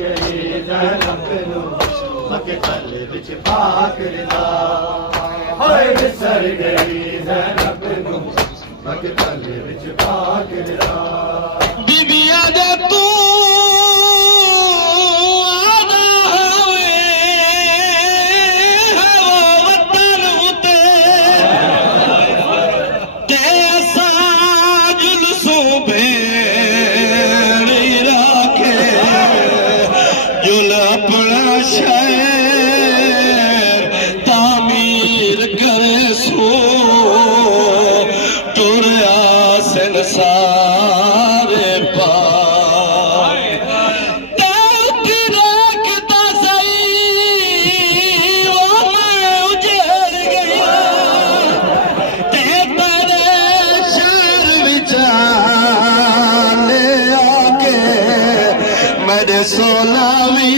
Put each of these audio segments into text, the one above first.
गई ज़ैनब नू मक़तल विच पाकरदा हाय विसर गई ज़ैनब नू मक़तल विच पाकरदा बीबिया दे तू अपना शहर तामीर करे सो तुरया संसारे पार रखता सही वो मैं उजड़ गया तेरे शहर विचाले आके मेरे सोलावी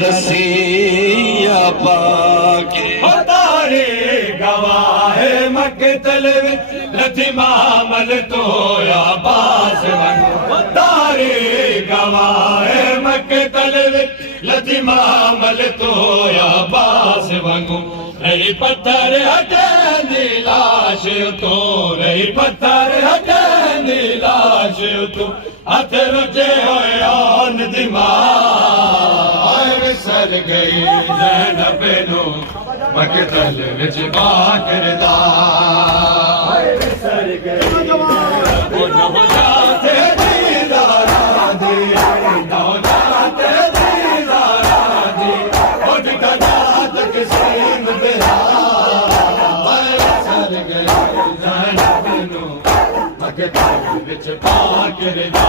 रसिया पाके तारे गवाह मक़तल विच लथी मामल तो आबास वंगू तारे गवाह मक़तल विच लथी मामल तो आबास वंगू रही पत्थर हटंदी लाश तो रही पत्थर हटंदी लाश तो हथ रुझे होए आन दिमाग विसर गई ज़ैनब नू मक़तल विच पाकरदा विसर गई जाते दीदारां दी जाते दीदारां दी उठ जात किसीम बिहार विसर गई ज़ैनब नू मक़तल विच पाकरदा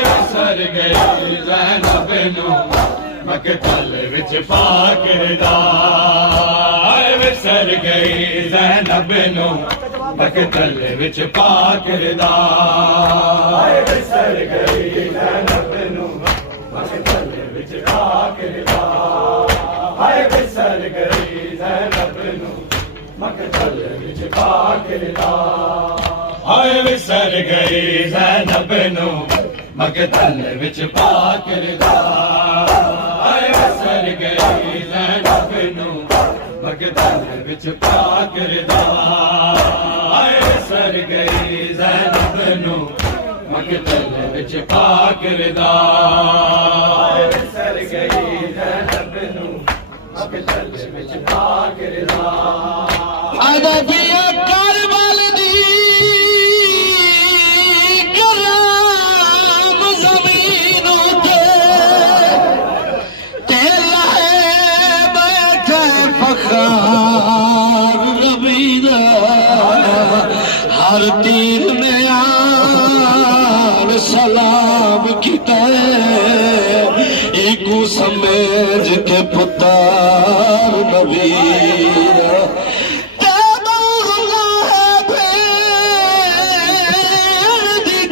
विसर गई ज़ैनब नू मक़तल विच पाकरदा विसर गई ज़ैनब नू मक़तल विच पाकरदा विसर गई ज़ैनब नू मक़तल विच पाकरदा विसर गई ज़ैनब नू मक़तल विच पाकरदा विसर गई ज़ैनब नू मक़तल विच पाकरदा विसर गई ज़ैनब नू मक़तल विच पाकरदा विसर गई ज़ैनब नू मक़तल विच पाकरदा विसर गई ज़ैनब नू मक़तल विच पाकरदा हर तीर में आन सलाम किता एक समझ के पुतार नबी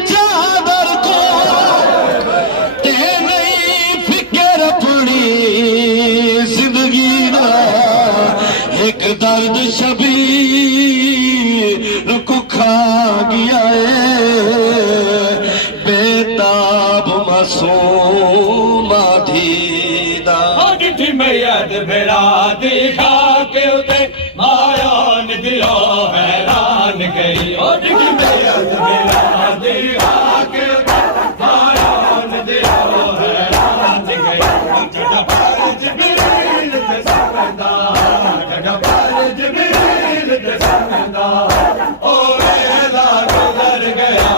चादर को ते नहीं फिक्र अपनी जिंदगी ना एक दर्द शबीर को खा गया बेताब मासूम दीदा मैयत बेरा दिखा के उते मायान दिलो हैरान गई मैयत बेरा दिखा के उते मायान दिलो हैरान गई जिब्रील ते सकदा जिब्रील ते सकदा ओ वेला गुजर गया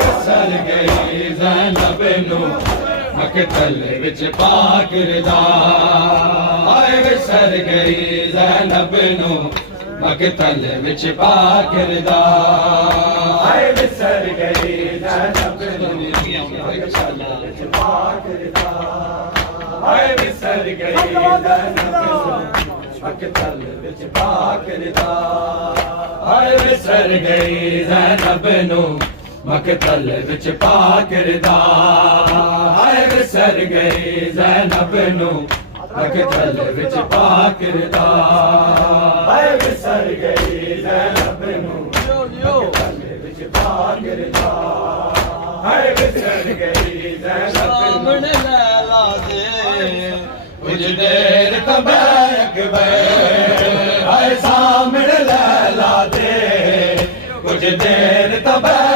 विसर गई ज़ैनब नू मक़तल विच पाकरदा विसर गई ज़ैनब नू मक़तल विच पाकरदा विसर गई ज़ैनब नू मक़तल विच पाकरदा विसर गई ज़ैनब नू मक़तल विच पाकरदा विसर गई ज़ैनब नू मक़तल विच पाकरदा विसर गई ज़ैनब नू मक़तल विच पाकरदा विसर गई ਗਿਰਦਾ ਹਾਏ ਵਿਸਰ ਗਈ ਜ਼ੈਨਬ ਸਾਹਮਣੇ ਲੈਲਾ ਦੇ ਕੁਝ ਦੇਰ ਤਾਂ ਬੈਠ ਗਏ ਹਾਏ ਸਾਹਮਣੇ ਲੈਲਾ ਦੇ ਕੁਝ ਦੇਰ ਤਾਂ ਬੈਠ